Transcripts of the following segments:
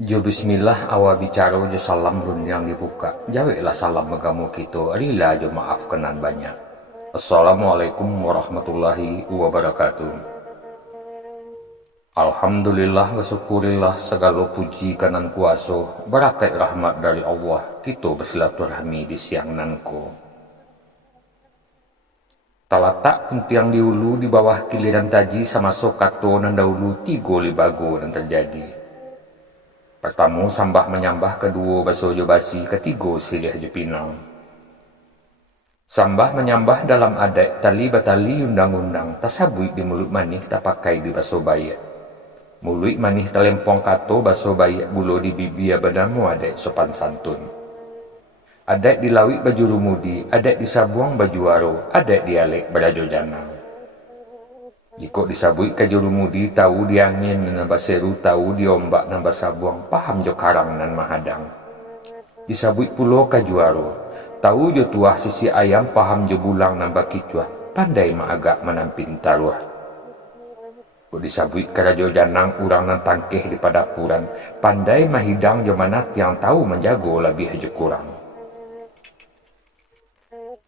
Jo bismillah awa bicara jo salam run yang dibuka. Jawilah salam megamu kita. Rila jo maaf kenan banyak. Assalamualaikum warahmatullahi wabarakatuh. Alhamdulillah wa syukurillah segala puji kanan kuasa. Berakat rahmat dari Allah. Kita bersilaturahmi di siang nanko. Talatak puntiang di ulu di bawah kiliran taji sama sokato nan dahulu tigo libago dan terjadi. Pertama sambah menyambah, kedua baso jo basi, ketiga silih jo pinang. Sambah menyambah dalam adat tali batali undang-undang, tasabui di mulut manih tak pakai di baso bayak. Mulut manih telempong kato baso bayak bulo di bibia badamu adat sopan santun. Adat di lawik baju rumudi, adat di sabuang baju waro, adat di alek berajo janang. Jika disabui ke rumudi, tahu di angin nan baseru, tahu di ombak nan basabuang, paham jo karang nan mahadang. Disabui pulo ke juaro, tahu jo tuah sisi ayam, paham jo bulang nan bakicuah, pandai maagak menampin taruah. Kok disabui ke rajo janang, urang nan tangkeh di padapuran, pandai mahidang jo manat yang tahu menjago lebih jo kurang.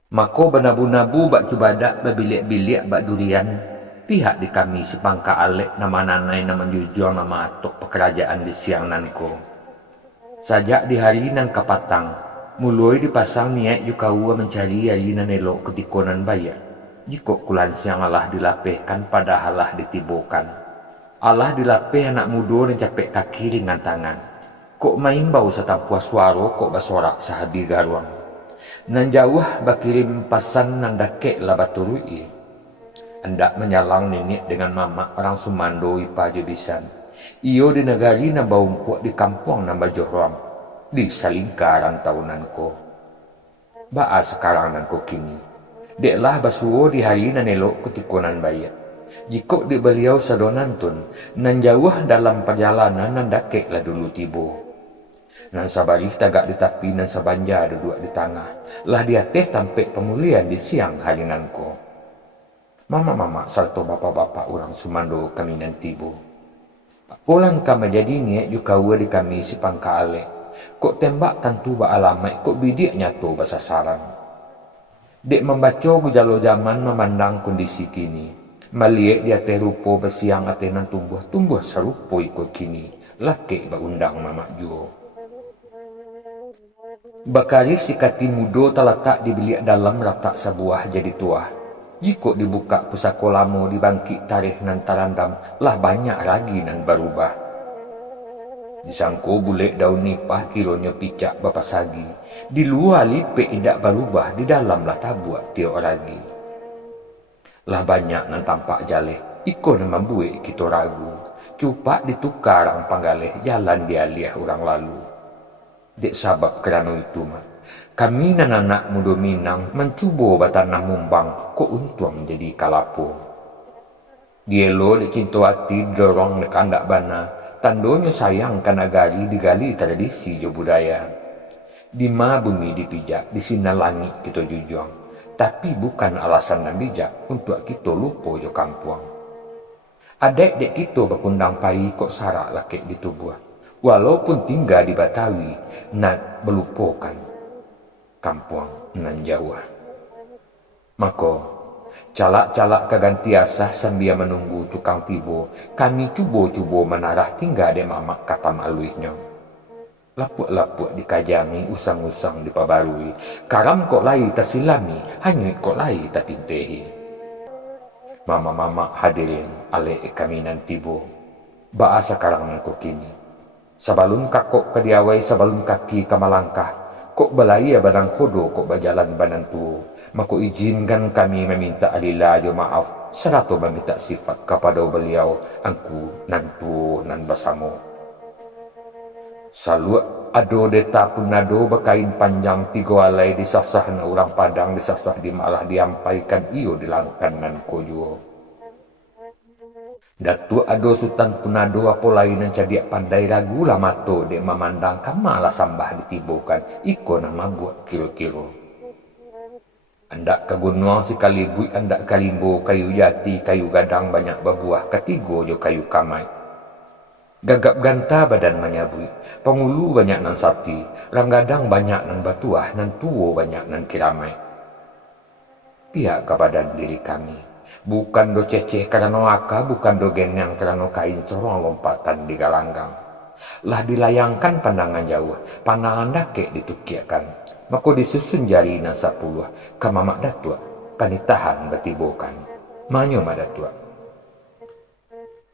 Mako benabu-nabu bak cubadak berbilik-bilik bak durian. Pihak di kami sepangka alek nama nanai nama jujur nama atok pekerajaan di siang nanko. Sajak di hari nan kapatang, mulai dipasang niat yukawa mencari hari nan elok ketikonan bayak. Jika kulan siang Allah dilapehkan pada Allah ditibokan. Allah dilapeh anak muda dan capek kaki ringan tangan. Kok main bau setampuah suara kok basorak sahabi garuang. Nan jauh bakirim pasan nan dakek lah baturui. Hendak menyalang nenek dengan mama orang Sumando ipa jebisan. Iyo di negari na baumpuk di kampung nambah jorong. Di salingkaran tahunanku. Baa sekarang nanko kini. Deklah basuo di hari nan elok ketikonan bayak. Jikok di beliau sadonantun. Nan jauh dalam perjalanan nan dakek lah dulu tibo. Nan sabarih tagak di tepi nan sabanja duduk di tengah. Lah dia teh tampek pemulihan di siang hari nanko. Mama-mama serta bapak-bapak orang Sumando kami nan tibo. Pulang kami jadi niat jukawa di kami si pangka alek. Kok tembak tentu ba alamat, kok bidik nyato basasaran. Dek membaca gujalo zaman memandang kondisi kini. Maliek dia teh rupo besiang ate nan tumbuh serupo ikut kini. Laki ba undang mama juo. Bakari sikati mudo terletak di bilik dalam ratak sebuah jadi tua. Jika dibuka pusako lamo dibangkit tarikh nan tarandam, lah banyak lagi nan berubah. Disangko bulek daun nipah kilonya picak bapasagi. Di luar lipek indak berubah, di dalam lah tabuak tiok lagi. Lah banyak nan tampak jaleh, iko nan membuat kita ragu. Cupak ditukar ang panggaleh, jalan dialih orang lalu. Dek sabab kerana itu mah. Kami nan anak muda Minang mencuba batanam mumbang, kok untung jadi kalapo. Dielo dek cinta hati dorong dek kandak bana, tandonya sayang kan negari digali tradisi jo budaya. Di ma bumi dipijak, di sina langit kita jujung. Tapi bukan alasan dan bijak untuk kita lupa jo kampung. Adek dek kita berkundang pai kok sarak laki di tubuh. Walaupun tinggal di Batawi, nak melupakan kampung nan jauh. Maka, calak-calak kagantiasah sambil menunggu tukang tibo, kami cuba-cuba menarah tinggal de mamak kata maluihnya. Lapuk-lapuk dikajangi, usang-usang dipabarui, karam kok lai tersilami, hanyut kok lai terpintehi. Mama-mama hadirin ale kami nan tibo, baa sekarang nan kini. Sabalun kakok kediawai sabalun kaki kamalangkah. Kok balaya badang kodo kok bajalan banan tu. Maka izinkan kami meminta alila jo maaf. Seratu meminta sifat kepada beliau. Angku nantu nan basamo. Salu ado deta pun ado bekain panjang tiga alai disasah na orang Padang disasah di malah diampaikan iyo dilangkan nan koyo. Datu ado sultan punado apa lain yang cadiak pandai ragu lah mato dek memandang kamalah sambah ditibukan iko nama buat kilo-kilo. Andak kegunung sekali bui andak kalimbo kayu jati kayu gadang banyak berbuah ketigo jo kayu kamai. Gagap ganta badan manyabui, pengulu banyak nan sati, ranggadang banyak nan batuah, nan tuo banyak nan kiramai. Pihak ke badan diri kami, bukan do ceceh karena aka, bukan do genang karena kain corong lompatan di galanggang. Lah dilayangkan pandangan jauh, pandangan dake ditukiakan, maka disusun jari nan 10, kamamak datua, panitahan betibokan, manyo madatua.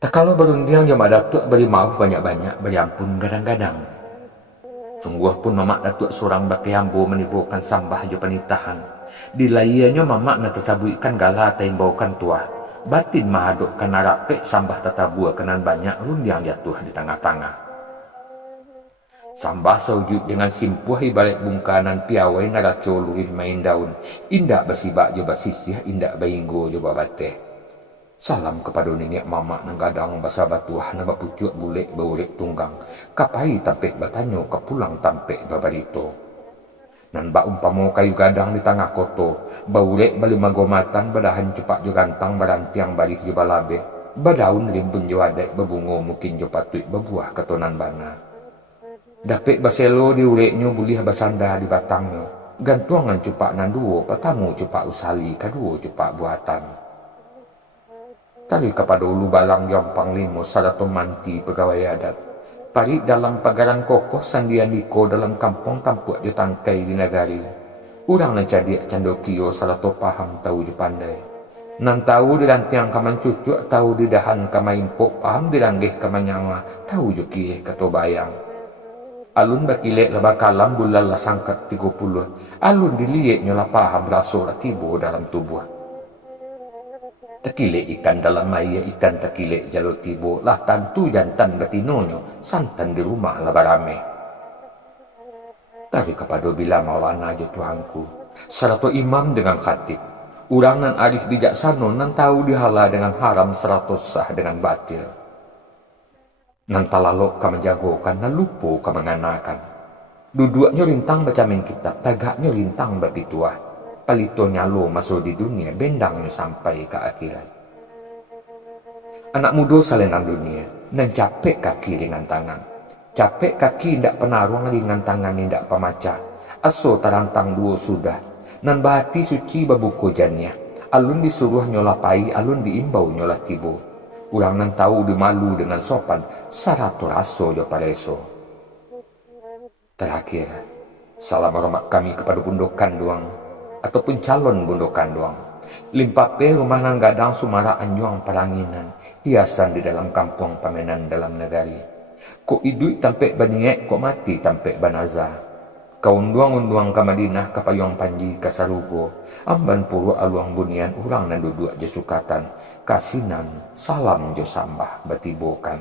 Tak kalau berundiang jom datuk beri maaf banyak-banyak, beri ampun gadang-gadang. Sungguh pun mamak datuk seorang bakiambo menimbulkan sambah jo penitahan. Di layanya mamak na tersabuikan gala taimbaukan tua. Batin mahaduk kena rapek sambah tatabua kenan banyak rundiang jatuh di tengah-tengah. Sambah sewujud dengan simpuh ibarat bungkanan piawai naraco lurih main daun. Indak basibak jo basisih, indak bainggo jo babateh. Salam kepada nenek mamak nang gadang basa batuah na bapucut bulek baurek tunggang. Kapai tampek batanyo kepulang tampek babarito. Nan ba umpamo kayu gadang di tengah koto, baurek bali magomatan badahan cepak jo gantang barantiang balik jo balabe. Badaun rimbun jo adek babungo mungkin jo patuik babuah ketonan bana. Dapek baselo diureknyo bulih basanda di batangnya. Gantuangan cepak nan duo patamu cepak usali kaduo cepak buatan. Tali kepada ulu balang yang panglimo sadato manti pegawai adat. Pari dalam pagaran kokoh sandianiko dalam kampung tampuk di tangkai di nagari. Urang nan cadiak candokio sadato paham tahu je pandai. Nan tahu dirantiang kaman cucuk, tahu didahan kamaimpok, paham diranggih kamanyawa, tahu je kieh kato bayang. Alun bakilek laba kalam bulal la sangkat 30. Alun diliek nyola paham raso tibo dalam tubuh. Takilek ikan dalam maya, ikan takilek jalo tibo, lah tantu jantan betinonyo, santan di rumah lah barame. Tapi kepada bila maulana aja Tuhanku, serato imam dengan khatib, urang nan arif bijaksana nan tahu dihala dengan haram serato sah dengan batil. Nan talalok ka menjagokan, nan lupo ka menganakan. Duduknya rintang bacamin kitab, tagaknya rintang berbituah. Palito nyalo masuk di dunia, bendangnya sampai ke akhirat. Anak muda salenang dunia, nan capek kaki dengan tangan. Capek kaki ndak penaruang dengan tangan ndak pemacah. Aso tarantang duo sudah, nan bahati suci babuko janya. Alun disuruh nyolapai, alun diimbau nyolah tibo. Urang nan tahu dimalu dengan sopan, sarato raso jo pareso. Terakhir, salam hormat kami kepada bundokan doang, ataupun calon bundokan doang. Limpape rumah nan gadang sumara anjuang palanginan, hiasan di dalam kampung pamenan dalam negari. Kok idui tampek baniek, kok mati tampek banaza. Kau unduang-unduang ke Madinah, ke Payung Panji, ke Sarugo. Amban puru aluang bunian, urang nan duduk je sukatan. Kasinan, salam jo sambah betibokan.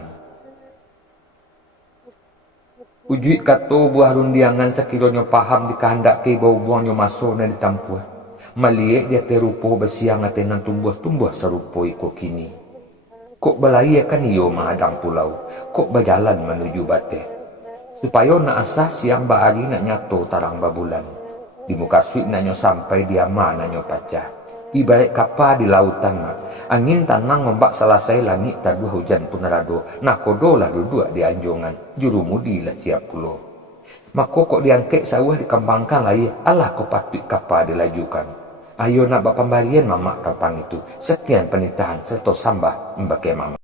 Ujui kato buah rundiangan sekilonya paham dikehendak ke bau buangnya masuk na ditampuh. Maliek dia terupo besiang atenan tumbuh-tumbuh serupo iko kini. Kok balai akan iyo mahadang pulau, kok berjalan menuju bateh. Supaya nak asah siang bahari nak nyato tarang babulan. Di muka suik nak nyo sampai diama nak nyo pacah. Ibarat kapal di lautan mak. Angin tanang membak selesai langit taduh hujan pun rado. Nak kodo lah duduk di anjongan. Juru mudi lah siap pulau. Maka kok diangkat sawah dikembangkan lagi. Allah kau patut kapal dilajukan. Ayo nak bak pembarian mamak kapang itu. Sekian penitahan serta sambah membakai mamak.